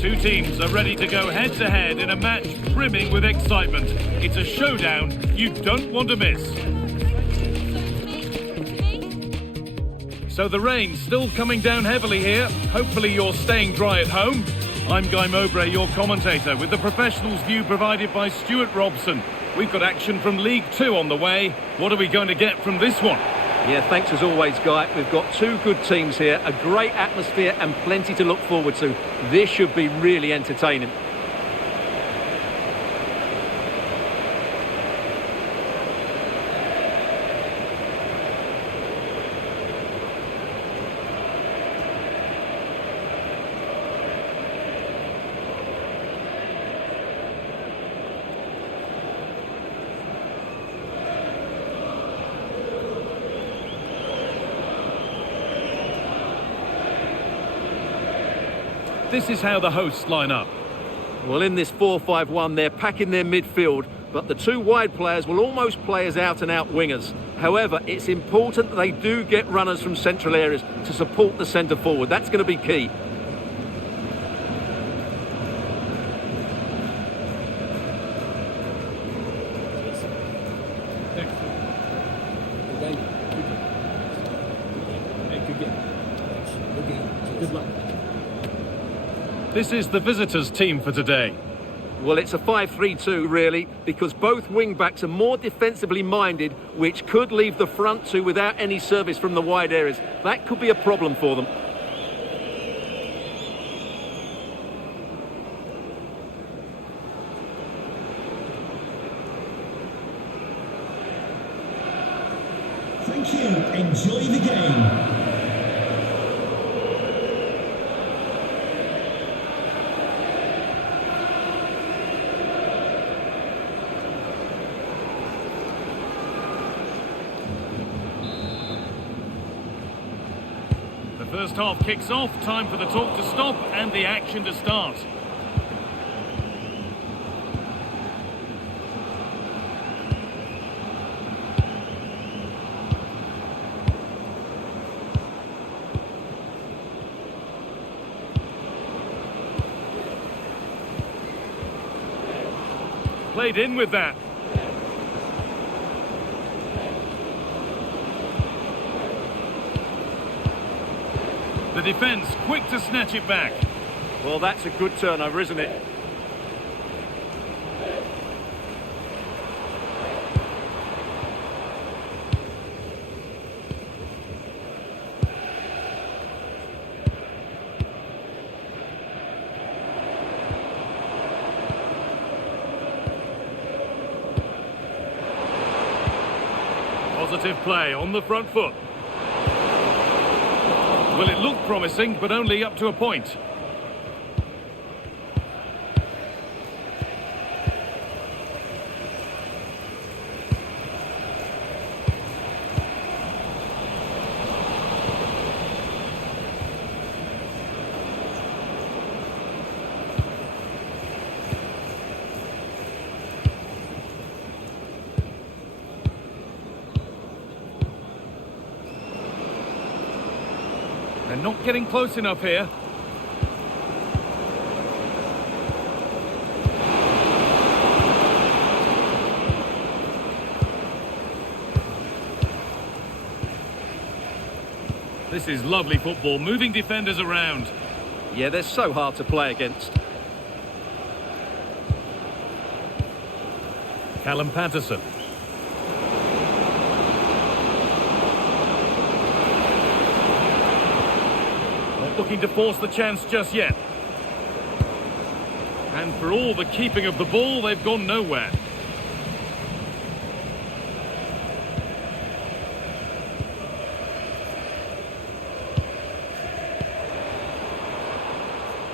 Two teams are ready to go head-to-head in a match brimming with excitement. It's a showdown you don't want to miss. So the rain's still coming down heavily here. Hopefully you're staying dry at home. I'm Guy Mowbray, your commentator, with the professionals' view provided by Stuart Robson. We've got action from League Two on the way. What are we going to get from this one? Yeah, thanks as always, Guy. We've got two good teams here, a great atmosphere and plenty to look forward to. This should be really entertaining. This is how the hosts line up. Well, in this 4-5-1, they're packing their midfield, but the two wide players will almost play as out-and-out wingers. However, it's important that they do get runners from central areas to support the centre forward. That's going to be key. Good luck. This is the visitors' team for today. Well, it's a 5-3-2 really, because both wing-backs are more defensively minded, which could leave the front two without any service from the wide areas. That could be a problem for them. Thank you. Enjoy the game. The first half kicks off, time for the talk to stop and the action to start. Played in with that. The defence quick to snatch it back. Well, that's a good turnover, isn't it? Positive play on the front foot. Well, it looked promising, but only up to a point. They're not getting close enough here. This is lovely football, moving defenders around. Yeah, they're so hard to play against. Callum Patterson. Not looking to force the chance just yet. And for all the keeping of the ball, they've gone nowhere.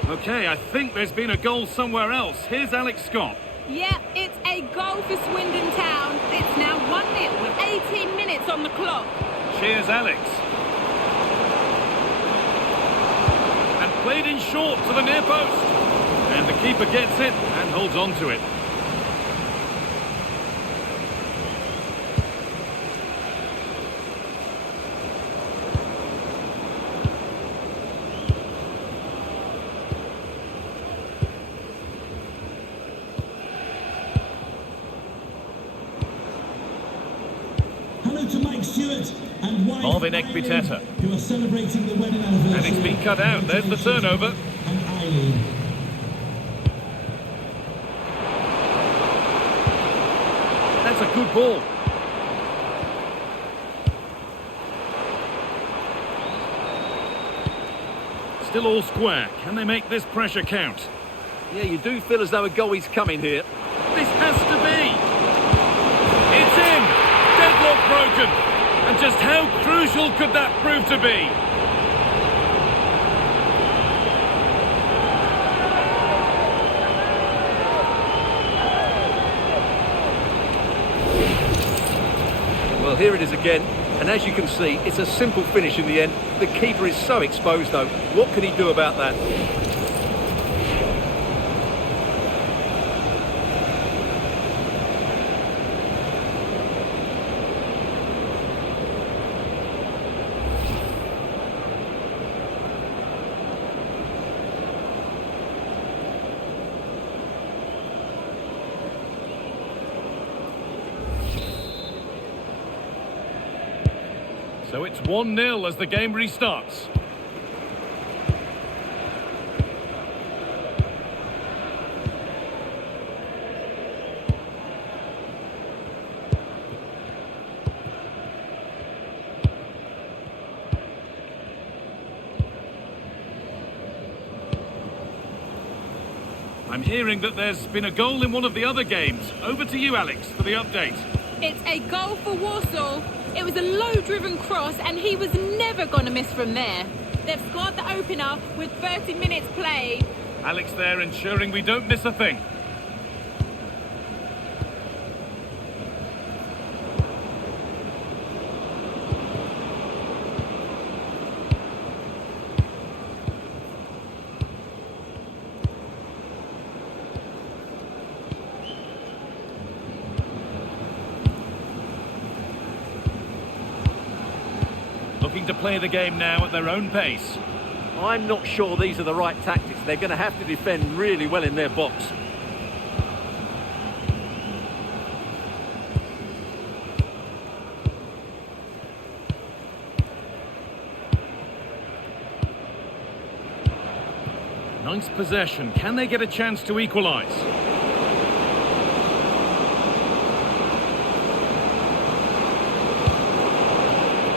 Okay, I think there's been a goal somewhere else. Here's Alex Scott. Yeah, it's a goal for Swindon Town. It's now 1-0 with 18 minutes on the clock. Cheers, Alex. And played in short to the near post. And the keeper gets it and holds on to it. now to Mike Stewart and wife Marvin Eileen, Ekpiteta. who are celebrating the wedding anniversary. And it's been cut out. There's the turnover. And Eileen. That's a good ball. Still all square. Can they make this pressure count? Yeah, you do feel as though a goal is coming here. This has to be. It's in. Deadlock broken. And just how crucial could that prove to be? Well, here it is again. And as you can see, it's a simple finish in the end. The keeper is so exposed, though. What can he do about that? So it's 1-0 as the game restarts. I'm hearing that there's been a goal in one of the other games. Over to you, Alex, for the update. It's a goal for Warsaw. It was a low-driven cross, and he was never going to miss from there. They've scored the opener with 30 minutes played. Alex there ensuring we don't miss a thing. Looking to play the game now at their own pace. I'm not sure these are the right tactics. They're going to have to defend really well in their box. Nice possession. Can they get a chance to equalise?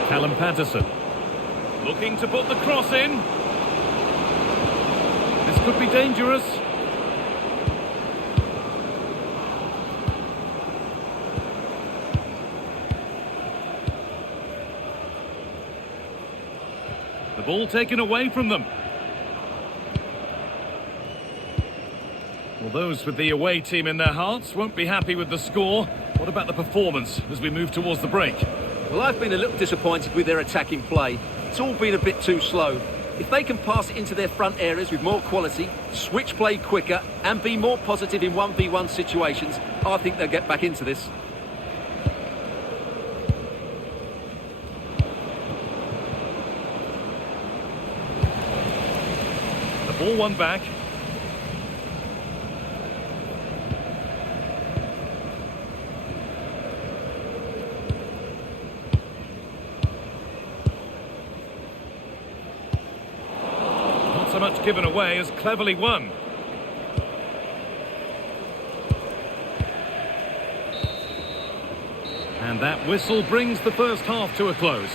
Callum Patterson. Looking to put the cross in. This could be dangerous. The ball taken away from them. Well, those with the away team in their hearts won't be happy with the score. What about the performance as we move towards the break? Well, I've been a little disappointed with their attacking play. It's all been a bit too slow. If they can pass it into their front areas with more quality, switch play quicker and be more positive in 1v1 situations, I think they'll get back into this. The ball won back. So much given away as cleverly won. And that whistle brings the first half to a close.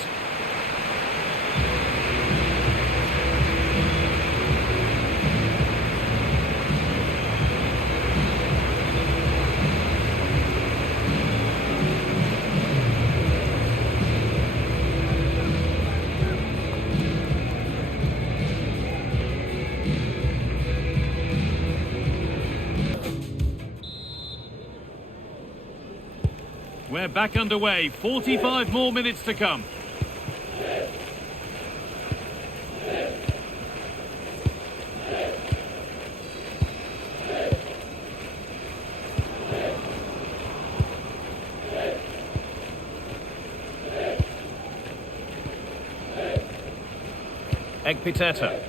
We're back underway, 45 more minutes to come. Ekpiteta.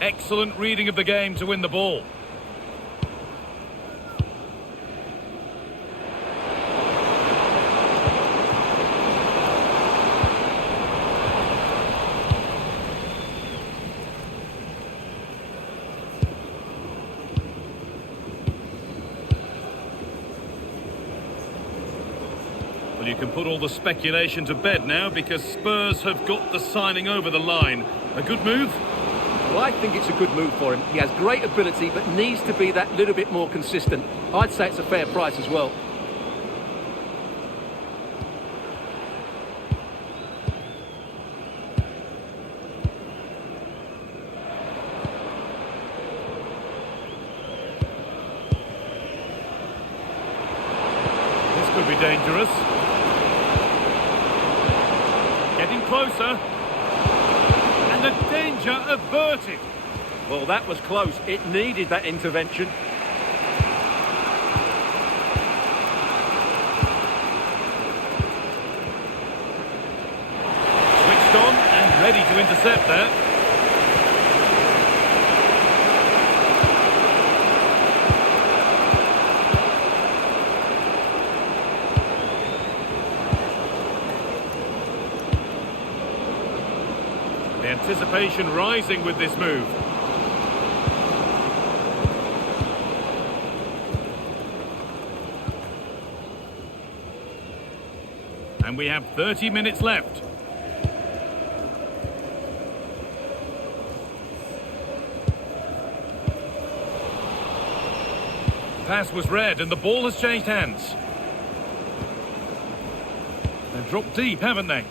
Excellent reading of the game to win the ball. Well, you can put all the speculation to bed now because Spurs have got the signing over the line. A good move? Well, I think it's a good move for him. He has great ability, but needs to be that little bit more consistent. I'd say it's a fair price as well. This could be dangerous. Getting closer. And the danger averted. Well, that was close. It needed that intervention. Switched on and ready to intercept there. The anticipation rising with this move. And we have 30 minutes left. Pass was read and the ball has changed hands. They've dropped deep, haven't they?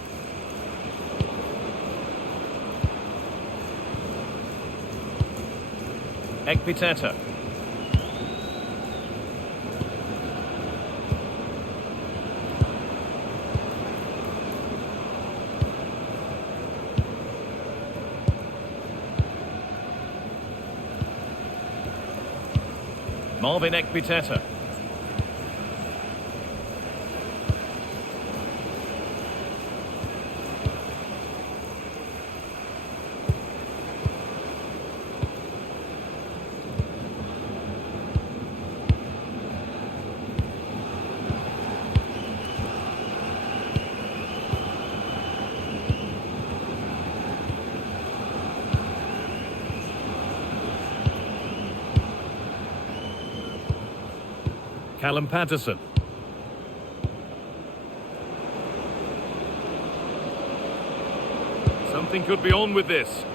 Ekpiteta. Marvin Ekpiteta. Callum Patterson. Something could be on with this.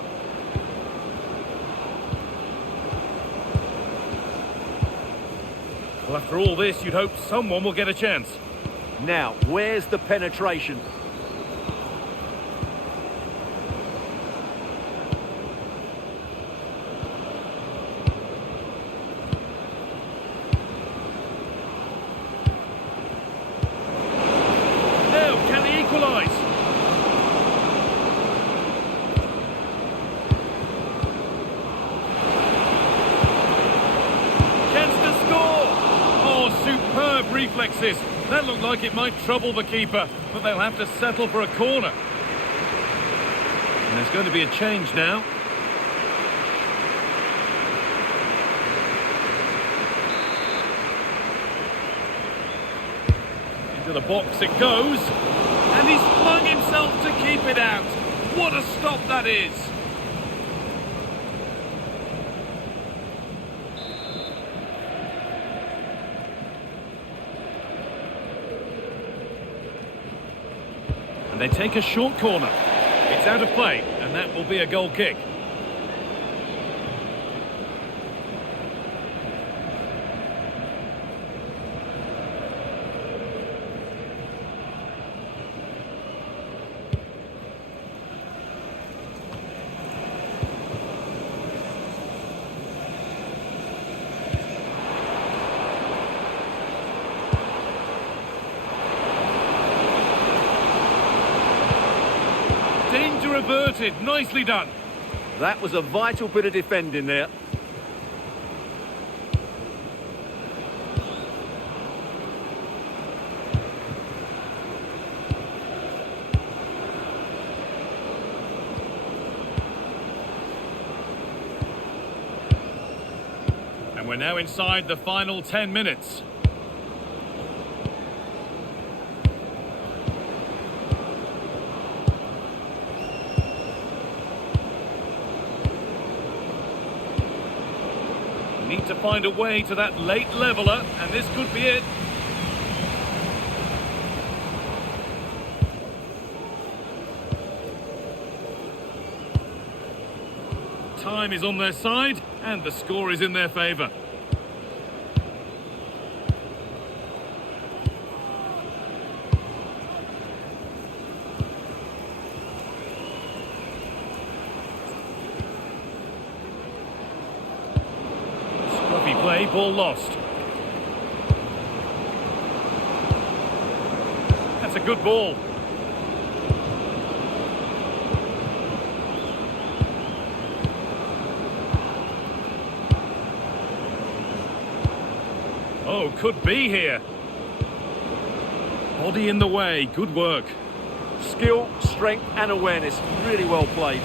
Well, after all this, you'd hope someone will get a chance. Now, where's the penetration? Superb reflexes. That looked like it might trouble the keeper, but they'll have to settle for a corner. And there's going to be a change now. Into the box it goes. And he's flung himself to keep it out. What a stop that is. And they take a short corner. It's out of play, and that will be a goal kick. Danger averted. Nicely done. That was a vital bit of defending there. And we're now inside the final 10 minutes. Need to find a way to that late leveller, and this could be it. Time is on their side, and the score is in their favour. Scruffy play, ball lost. That's a good ball. Oh, could be here. Body in the way, good work. Skill, strength and awareness, really well played.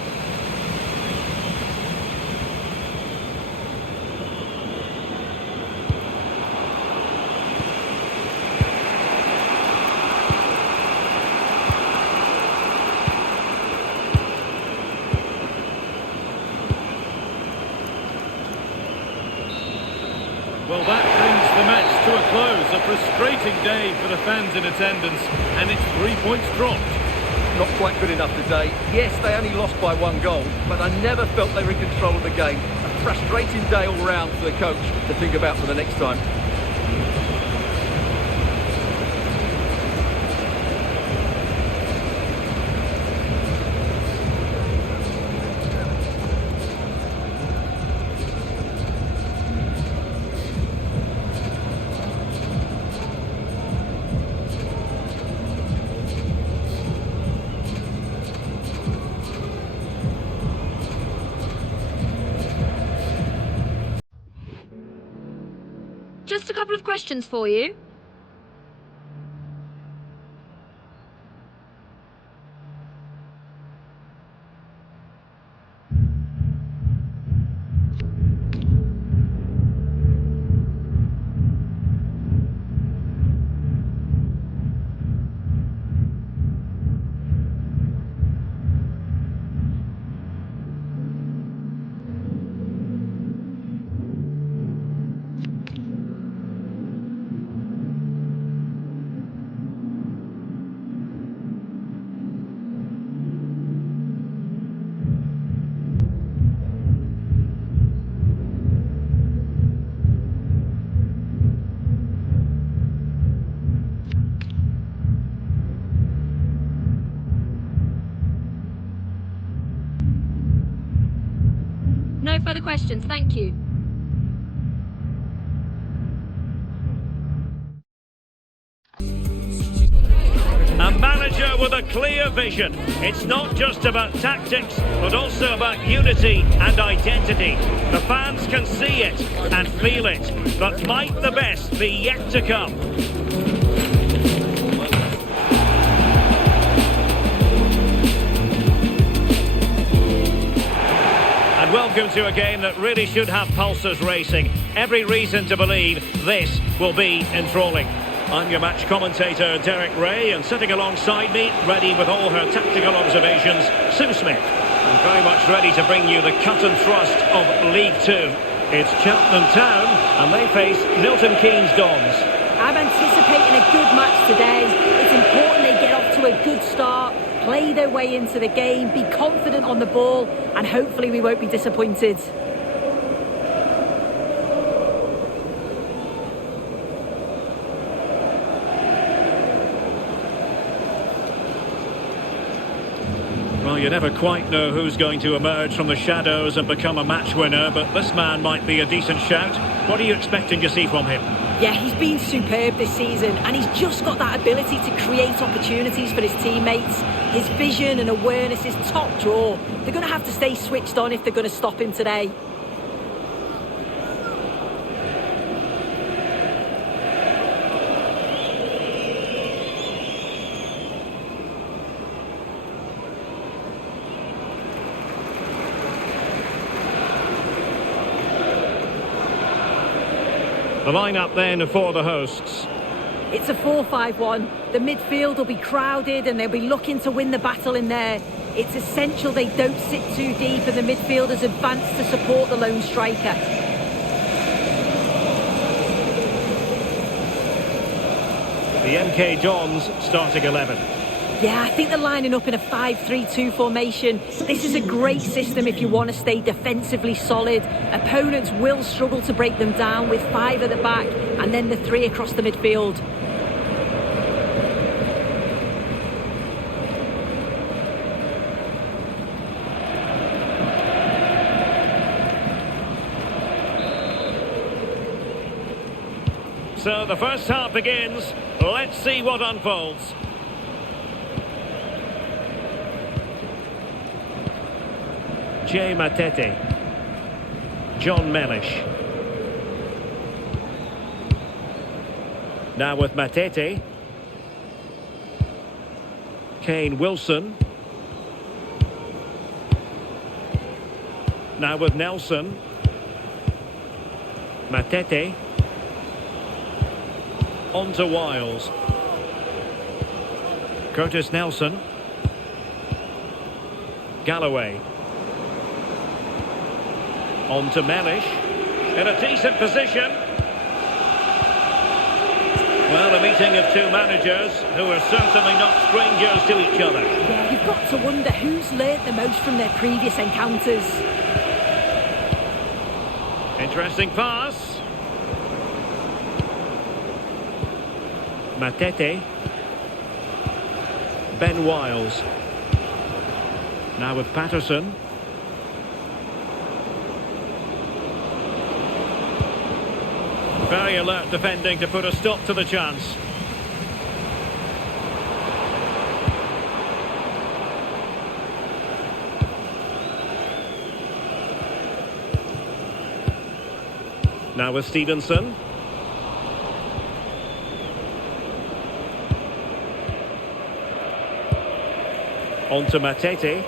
Well, that brings the match to a close. A frustrating day for the fans in attendance, and it's 3 points dropped. Not quite good enough today. Yes, they only lost by 1 goal, but I never felt they were in control of the game. A frustrating day all round for the coach to think about for the next time. Just a couple of questions for you. No further questions, thank you. A manager with a clear vision. It's not just about tactics, but also about unity and identity. The fans can see it and feel it, but might the best be yet to come? And welcome to a game that really should have pulses racing. Every reason to believe this will be enthralling. I'm your match commentator, Derek Ray, and sitting alongside me, ready with all her tactical observations, Sue Smith. And very much ready to bring you the cut and thrust of League Two. It's Cheltenham Town, and they face Milton Keynes Dons. I'm anticipating a good match today. It's important they get off to a good start, play their way into the game, be confident on the ball, and hopefully we won't be disappointed. Well, you never quite know who's going to emerge from the shadows and become a match winner, but this man might be a decent shout. What are you expecting to see from him? Yeah, he's been superb this season, and he's just got that ability to create opportunities for his teammates. His vision and awareness is top draw. They're going to have to stay switched on if they're going to stop him today. The lineup then for the hosts. It's a 4-5-1. The midfield will be crowded and they'll be looking to win the battle in there. It's essential they don't sit too deep and the midfielders advance to support the lone striker. The MK Dons starting 11. Yeah, I think they're lining up in a 5-3-2 formation. This is a great system if you want to stay defensively solid. Opponents will struggle to break them down with 5 at the back and then the 3 across the midfield. So the first half begins. Let's see what unfolds. Jay Matete. John Mellish. Now with Matete. Kane Wilson. Now with Nelson. Matete. On to Wiles. Curtis Nelson. Galloway. On to Mellish. In a decent position. Well, a meeting of two managers who are certainly not strangers to each other. Yeah, you've got to wonder who's learnt the most from their previous encounters. Interesting pass. Matete. Ben Wiles. Now with Patterson. Very alert defending to put a stop to the chance. Now with Stevenson. On to Matete.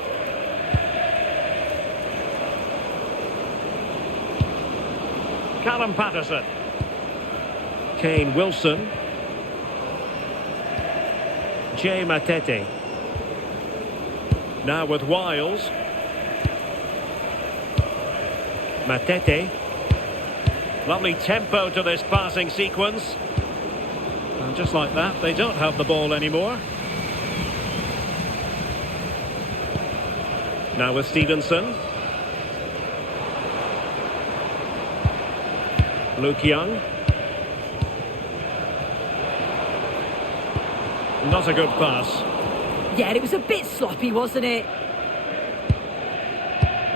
Callum Patterson. Kane Wilson. Jay Matete. Now with Wiles. Matete. Lovely tempo to this passing sequence. And just like that, they don't have the ball anymore. Now with Stevenson. Luke Young. Not a good pass. Yeah, it was a bit sloppy, wasn't it?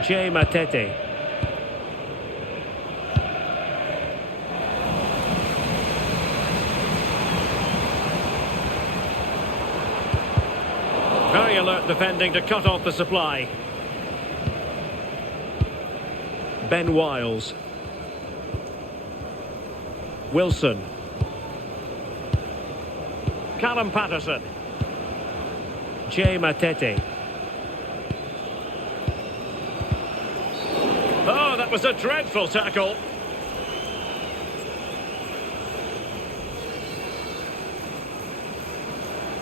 Jay Matete. Very alert defending to cut off the supply. Ben Wiles. Wilson. Callum Patterson. Jay Matete. Oh, that was a dreadful tackle.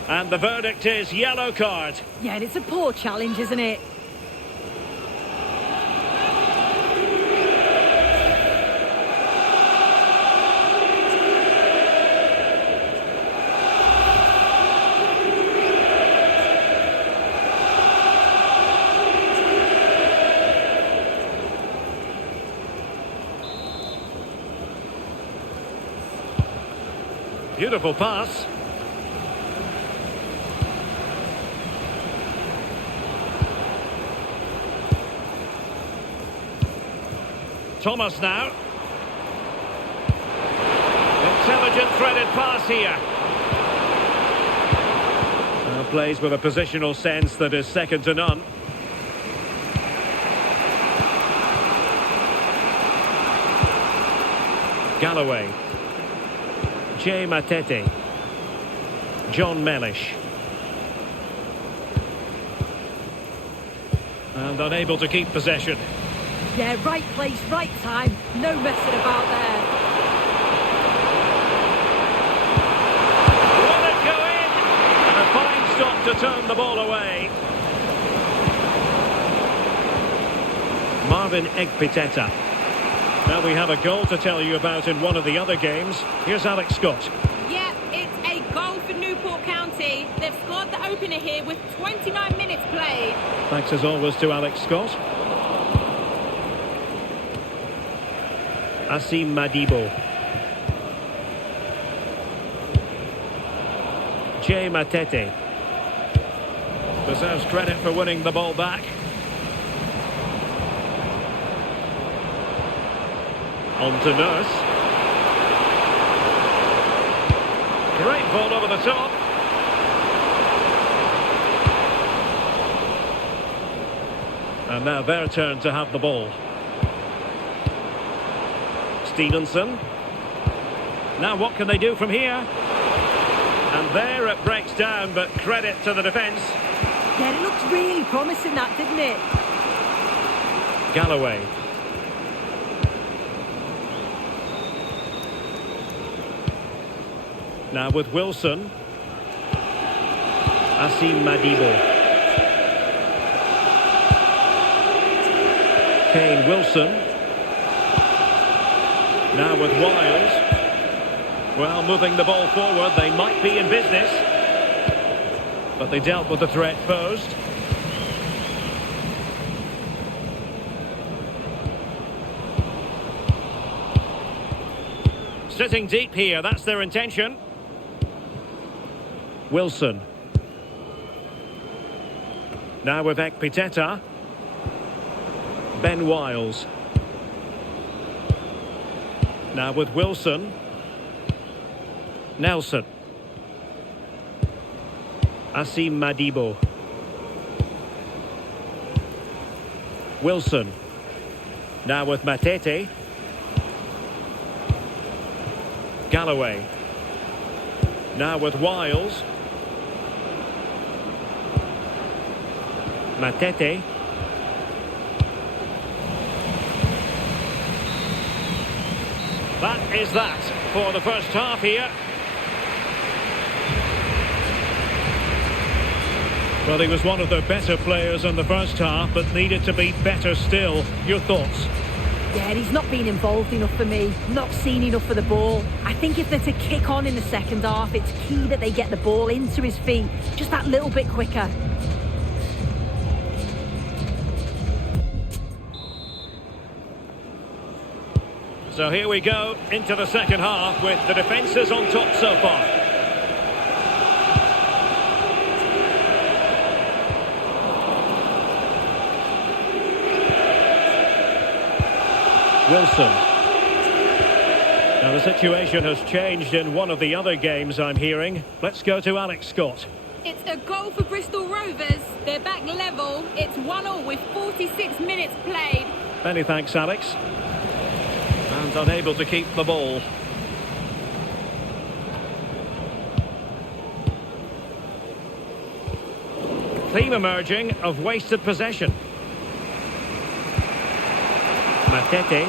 And the verdict is yellow card. Yeah, and it's a poor challenge, isn't it? Beautiful pass. Thomas now. Intelligent threaded pass here. Plays with a positional sense that is second to none. Galloway. Jay Matete. John Mellish. And unable to keep possession. Yeah, right place, right time. No messing about there. Will it go in? And a fine stop to turn the ball away. Marvin Egpiteta. Now we have a goal to tell you about in one of the other games. Here's Alex Scott. Yeah, it's a goal for Newport County. Galloway. They've scored the opener here with 29 minutes played. Thanks as always to Alex Scott. Asim Madibo. Jay Matete. Deserves credit for winning the ball back. On to Nurse. Great ball over the top. And now their turn to have the ball. Stevenson. Now what can they do from here? And there it breaks down, but credit to the defence. Yeah, it looked really promising, that, didn't it? Galloway. Now with Wilson. Asim Madibo. Kane Wilson. Now with Wiles. Well, moving the ball forward, they might be in business. But they dealt with the threat posed. Sitting deep here, that's their intention. Wilson. Now with Ekpiteta. Ben Wiles. Now with Wilson. Nelson. Asim Madibo. Wilson. Now with Matete. Galloway. Now with Wiles. Matete. That is that for the first half here. Well, he was one of the better players in the first half, but needed to be better still. Your thoughts? Yeah, he's not been involved enough for me, not seen enough for the ball. I think if they're to kick on in the second half, it's key that they get the ball into his feet just that little bit quicker. So here we go into the second half with the defences on top so far. Wilson. Now the situation has changed in one of the other games, I'm hearing. Let's go to Alex Scott. It's a goal for Bristol Rovers. They're back level. It's 1-1 with 46 minutes played. Many thanks, Alex. And unable to keep the ball. Theme emerging of wasted possession. Matete.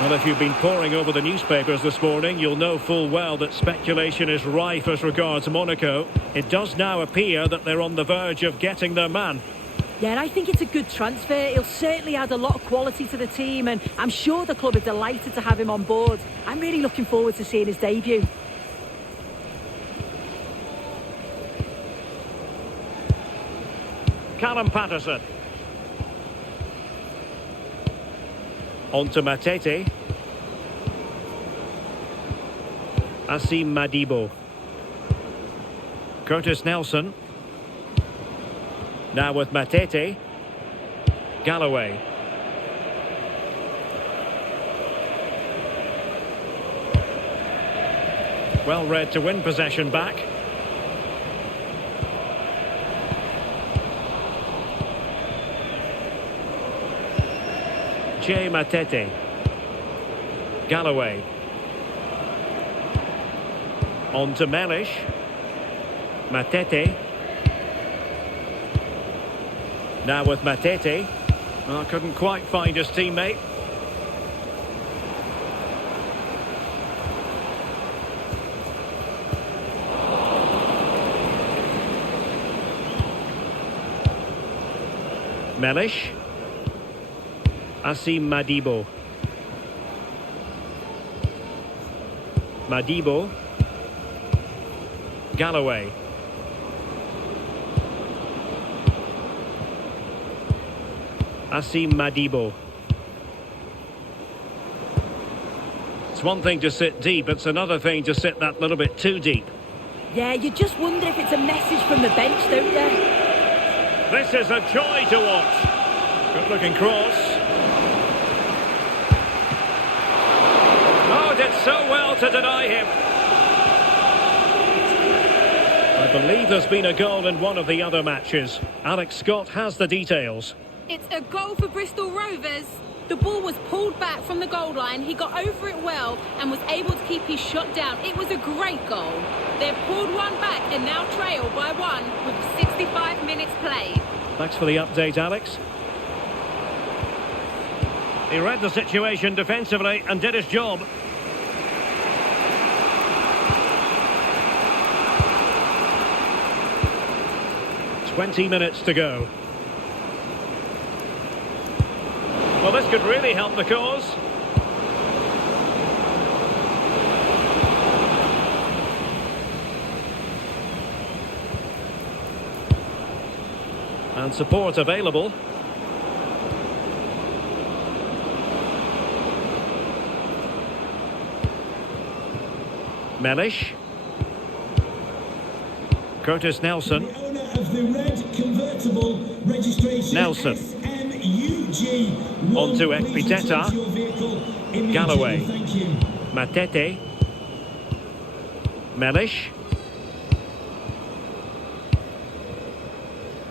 Well, if you've been poring over the newspapers this morning, you'll know full well that speculation is rife as regards Monaco. It does now appear that they're on the verge of getting their man. Yeah, I think it's a good transfer. He'll certainly add a lot of quality to the team, and I'm sure the club are delighted to have him on board. I'm really looking forward to seeing his debut. Callum Patterson. On to Matete. Asim Madibo. Curtis Nelson. Now with Matete. Galloway. Well read to win possession back. Jay Matete. Galloway. On to Mellish. Matete. Now with Matete. Oh, couldn't quite find his teammate. Mellish. Asim Madibo. Madibo. Galloway. Asim Madibo. It's one thing to sit deep, it's another thing to sit that little bit too deep. Yeah, you just wonder if it's a message from the bench, don't you? This is a joy to watch. Good looking cross. Oh, did so well to deny him. I believe there's been a goal in one of the other matches. Alex Scott has the details. It's a goal for Bristol Rovers. The ball was pulled back from the goal line. He got over it well and was able to keep his shot down. It was a great goal. They've pulled one back and now trail by one with 65 minutes played. Thanks for the update, Alex. He read the situation defensively and did his job. "20 minutes to go. Well, this could really help the cause. And support available. Mellish. Curtis Nelson. The owner of the red convertible registration Nelson. SMUG. On to Please return Ekpiteta. to your vehicle immediately. Galloway. Thank you. Matete. Mellish.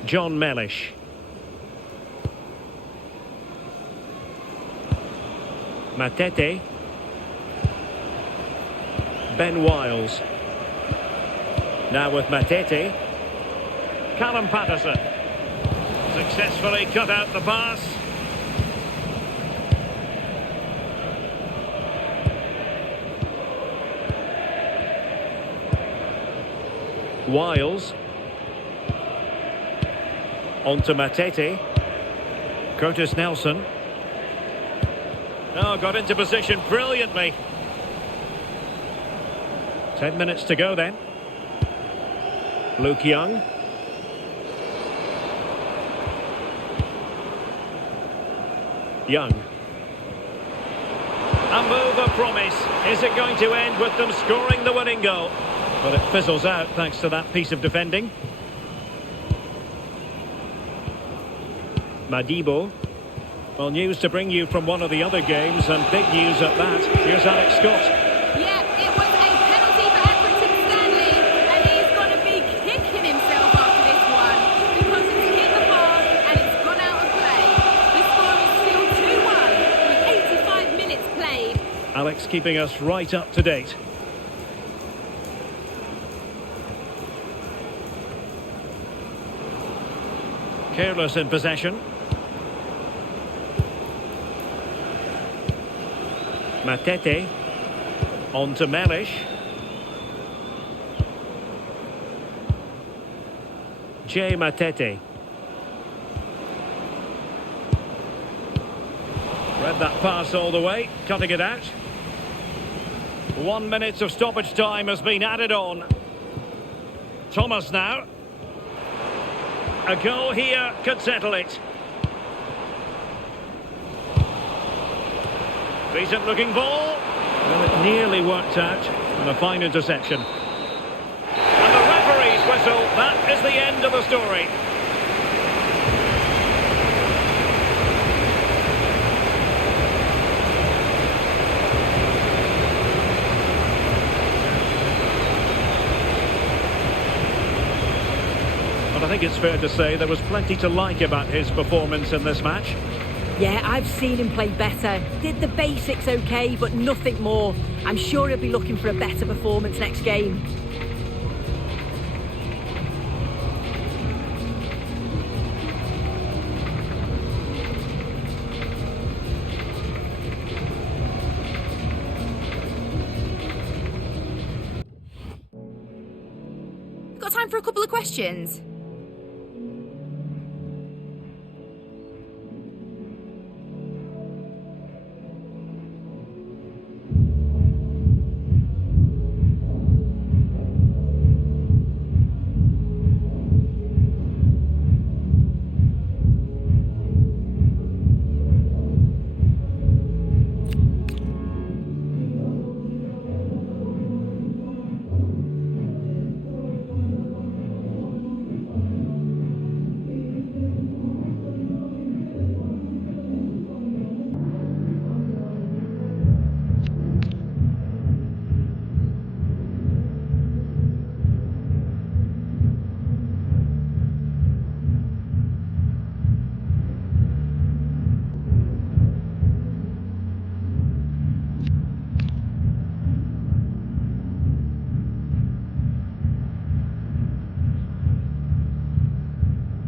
John Mellish. Matete. Ben Wiles. Now with Matete. Callum Patterson. Successfully cut out the pass. Wiles. On to Matete. Curtis Nelson. Oh, got into position brilliantly. 10 minutes to go then. Luke Young. Young. A move of promise. Is it going to end with them scoring the winning goal? But it fizzles out thanks to that piece of defending. Madibo. Well, news to bring you from one of the other games, and big news at that. Here's Alex Scott. Yeah, it was a penalty for Accrington Stanley, and he's going to be kicking himself after this one because it's hit the bar and it's gone out of play. The score is still 2-1 with 85 minutes played. Alex keeping us right up to date. Careless in possession. Matete. On to Mellish. Jay Matete. Read that pass all the way, cutting it out. 1 minute of stoppage time has been added on. Thomas now. A goal here could settle it. Decent looking ball. Well, it nearly worked out. And a fine interception. And the referee's whistle. That is the end of the story. But I think it's fair to say there was plenty to like about his performance in this match. Yeah, I've seen him play better. Did the basics okay, but nothing more. I'm sure he'll be looking for a better performance next game. Got time for a couple of questions?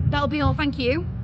That'll be all, thank you.